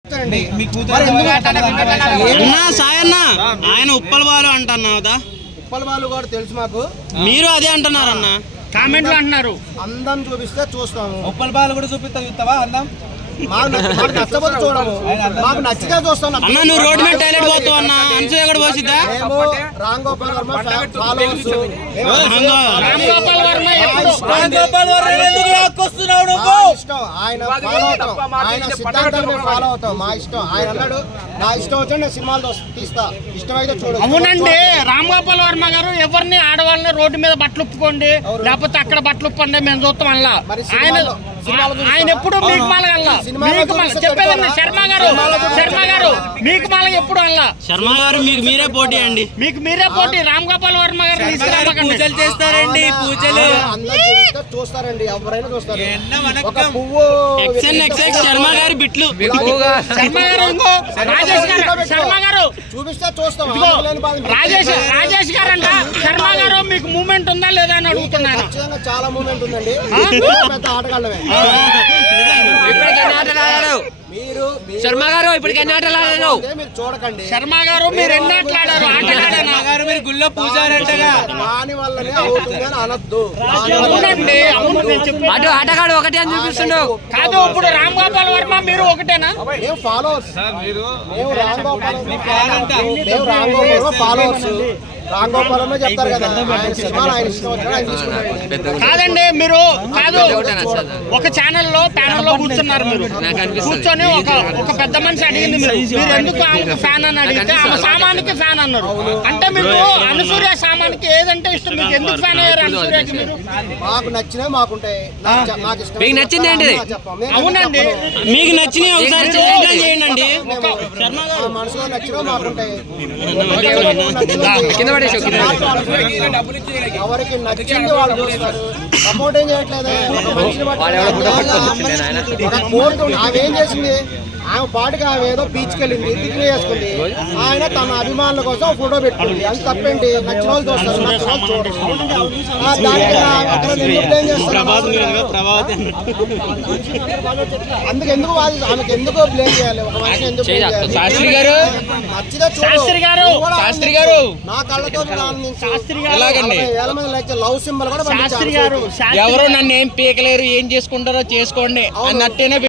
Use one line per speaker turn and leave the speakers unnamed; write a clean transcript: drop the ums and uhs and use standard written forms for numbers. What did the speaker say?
సాయన్న ఆయన ఉప్పల్ బాలు అంటున్నావుదా?
ఉప్పల్ బాలు కూడా తెలుసు మాకు.
మీరు అదే అంటున్నారన్న, కామెంట్లు అంటున్నారు.
అందం చూపిస్తే చూస్తాము.
ఉప్పల్ బాలు కూడా చూపిస్తావా అందం?
మాకు నచ్చకపోతే చూడము, మాకు నచ్చితే చూస్తాం.
అన్న నువ్వు రోడ్ మీద టాయిలెట్ పోతావు అన్న, అనసూయ కూడా పోసిద్దా?
రామ్ గోపాల్ వర్మ ఫాలోవర్స్. ఆయన ఫాలో అవుతాం, ఆయన సిద్ధాంతాలు ఫాలో అవుతాం. మా ఇష్టం. ఆయన అన్నాడు నా ఇష్టం వచ్చి నేను సినిమాలు తీస్తా, ఇష్టమైతే చూడు.
అవునండి, రామ్ గోపాల్ వర్మ గారు ఎవరిని ఆడవాళ్ళని రోడ్డు మీద బట్టలు ఉప్పుకోండి, లేకపోతే అక్కడ బట్టలు ఉప్పండి మేము చూస్తాం. అలా ఆయన ఎప్పుడు మీకు మాలగల్లా చెప్పేదండి. శర్మ గారు మీకు మాల ఎప్పుడు అల్లా.
శర్మ గారు మీకు మీరే పోటీ అండి,
మీకు మీరే పోటీ. రామ్ గోపాల్ వర్మ గారు
పూజలు చేస్తారండి, పూజలు
చూస్తారండి, ఎవరైనా చూస్తారు.
శర్మ గారు బిట్లు,
శర్మ గారు
చూపిస్తే చూస్తాం.
రాజేష్ గారు అంట శర్మ గారు మీకు మూమెంట్ ఉందా లేదా అని అడుగుతున్నాను.
ఖచ్చితంగా చాలా మూమెంట్ ఉందండి, పెద్ద ఆటగాళ్ళమే. మీరు
శర్మ గారు ఇప్పటికి ఎన్ని ఆటలు ఆడారు?
మీరు చూడకండి.
శర్మ గారు మీరు ఎన్ని ఆటలు ఆడారు?
గారు మీరు గుళ్ళో పూజారంటగా,
దాని వల్లనే అవుతుందని అనొద్దు.
అటు ఆటగాడు ఒకటి అని చూపిస్తుండవు
కాదు. ఇప్పుడు రామ్ గోపాల్ వర్మ మీరు ఒకటేనా?
మేము ఫాలోవర్స్, మేము రామ్ గోపాల్ ఫాలోవర్స్. రామ్ గోపాల్ చెప్తారు కదా, ఆయన సినిమాలు ఆయన ఇష్టం వచ్చినా ఆయన తీసుకుంటారు.
కాదండి, మీరు కాదు ఒక ఛానల్లో ప్యానల్లో కూర్చున్నారు. మీరు కూర్చొని ఒక పెద్ద మనిషి అడిగింది, మీరు ఎందుకు ఆమెకు ఫ్యాన్ అని అడిగితే ఆమె సామాన్కి ఫ్యాన్ అన్నారు. అంటే మీకు అనసూయ సామాన్కి ఏదంటే ఇష్టం, మీకు ఎందుకు ఫ్యాన్ అయ్యారు అనసూయకి? మీరు
మాకు నచ్చినవి మాకుంటాయి, నాకు ఇష్టం.
మీకు నచ్చింది ఏంటి?
అవునండి,
మీకు నచ్చినవి ఒకసారి చేయండి.
మనసులో నచ్చినవి మాకుంటాయి. ఎవరికి నచ్చింది వాళ్ళు చూస్తారు, సపోర్ట్ ఏం చేయట్లేదు. ఆమెం చేసింది, ఆమె పాటుగా ఆమె ఏదో బీచ్కి వెళ్ళింది, డిగ్రీ చేసుకుంది. ఆయన తన అభిమానుల కోసం ఫోటో పెట్టుకుంది. అది తప్పేంటి? నచ్చిన వాళ్ళు చూస్తారు, నచ్చిన వాళ్ళు చూడరు. దానికి ఎందుకు బ్లేమ్ చేస్తారు? అందుకు ఎందుకు ఆమెకు ఎందుకు బ్లేమ్ చేయాలి? ఒక మనిషి ఎందుకు బ్లేమ్ చేయాలి? నచ్చితే చూడు. నా కళ్ళతో లవ్ సింబల్ కూడా
ఎవరు నన్ను ఏం పీకలేరు, ఏం చేసుకుంటారో చేసుకోండి అన్నట్టేనే